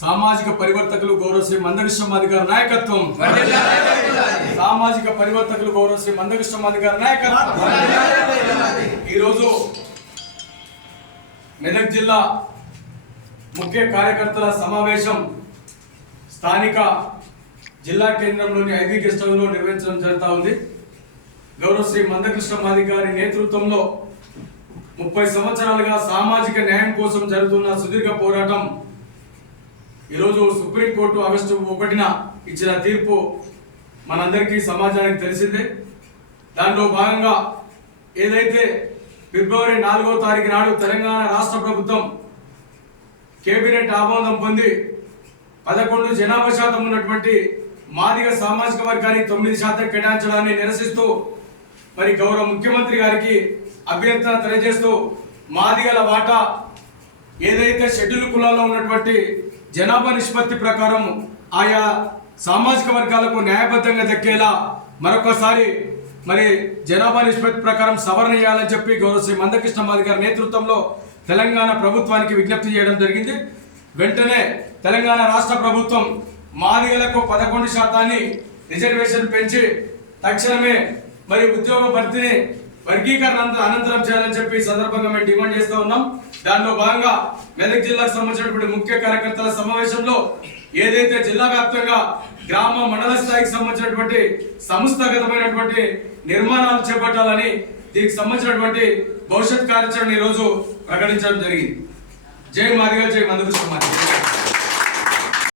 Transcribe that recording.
సామాజిక పరివర్తకులు గౌరవశ్రీ మందకృష్ణ గారి నాయకత్వం. సామాజిక పరివర్తకులు గౌరవశ్రీ మందకృష్ణ గారి నాయకత్వం. ఈరోజు మెదక్ జిల్లా ముఖ్య కార్యకర్తల సమావేశం స్థానిక జిల్లా కేంద్రంలోని ఐదీ గెస్ట్ హౌస్లో నిర్వహించడం జరుగుతూ ఉంది. గౌరవశ్రీ మందకృష్ణ మాది గారి నేతృత్వంలో ముప్పై సంవత్సరాలుగా సామాజిక న్యాయం కోసం జరుగుతున్న సుదీర్ఘ పోరాటం ఈరోజు సుప్రీంకోర్టు ఆగస్టు ఒకటిన ఇచ్చిన తీర్పు మనందరికీ సమాజానికి తెలిసిందే. దాంట్లో భాగంగా ఏదైతే ఫిబ్రవరి నాలుగో తారీఖు నాడు తెలంగాణ రాష్ట్ర ప్రభుత్వం కేబినెట్ ఆమోదం పొంది పదకొండు జనాభా శాతం ఉన్నటువంటి మాదిగ సామాజిక వర్గానికి తొమ్మిది శాతం కేటాయించడాన్ని నిరసిస్తూ మరి గౌరవ ముఖ్యమంత్రి గారికి అభ్యర్థన తెలియజేస్తూ మాదిగల వాటా ఏదైతే షెడ్యూల్ కులాల్లో ఉన్నటువంటి జనాభా నిష్పత్తి ప్రకారం ఆయా సామాజిక వర్గాలకు న్యాయబద్ధంగా దక్కేలా మరొకసారి మరి జనాభా నిష్పత్తి ప్రకారం సవరణ చేయాలని చెప్పి గౌరవ శ్రీ మందకృష్ణ మాది గారి నేతృత్వంలో తెలంగాణ ప్రభుత్వానికి విజ్ఞప్తి చేయడం జరిగింది. వెంటనే తెలంగాణ రాష్ట్ర ప్రభుత్వం మాదిగలకు పదకొండు శాతాన్ని రిజర్వేషన్ పెంచి తక్షణమే మరి ఉద్యోగ భర్తీని వర్గీకరణ అనంతరం చేయాలని చెప్పి సందర్భంగా మేము డిమాండ్ చేస్తూ ఉన్నాం. దానిలో భాగంగా మెదక్ జిల్లాకు సంబంధించినటువంటి ముఖ్య కార్యకర్తల సమావేశంలో ఏదైతే జిల్లా వ్యాప్తంగా గ్రామ మండల స్థాయికి సంబంధించినటువంటి సంస్థాగతమైనటువంటి నిర్మాణాలు చేపట్టాలని దీనికి సంబంధించినటువంటి భవిష్యత్ కార్యాచరణ ఈరోజు రోజు ప్రకటించడం జరిగింది. జై మాదిగా జై మందకృష్ణ సమాచారం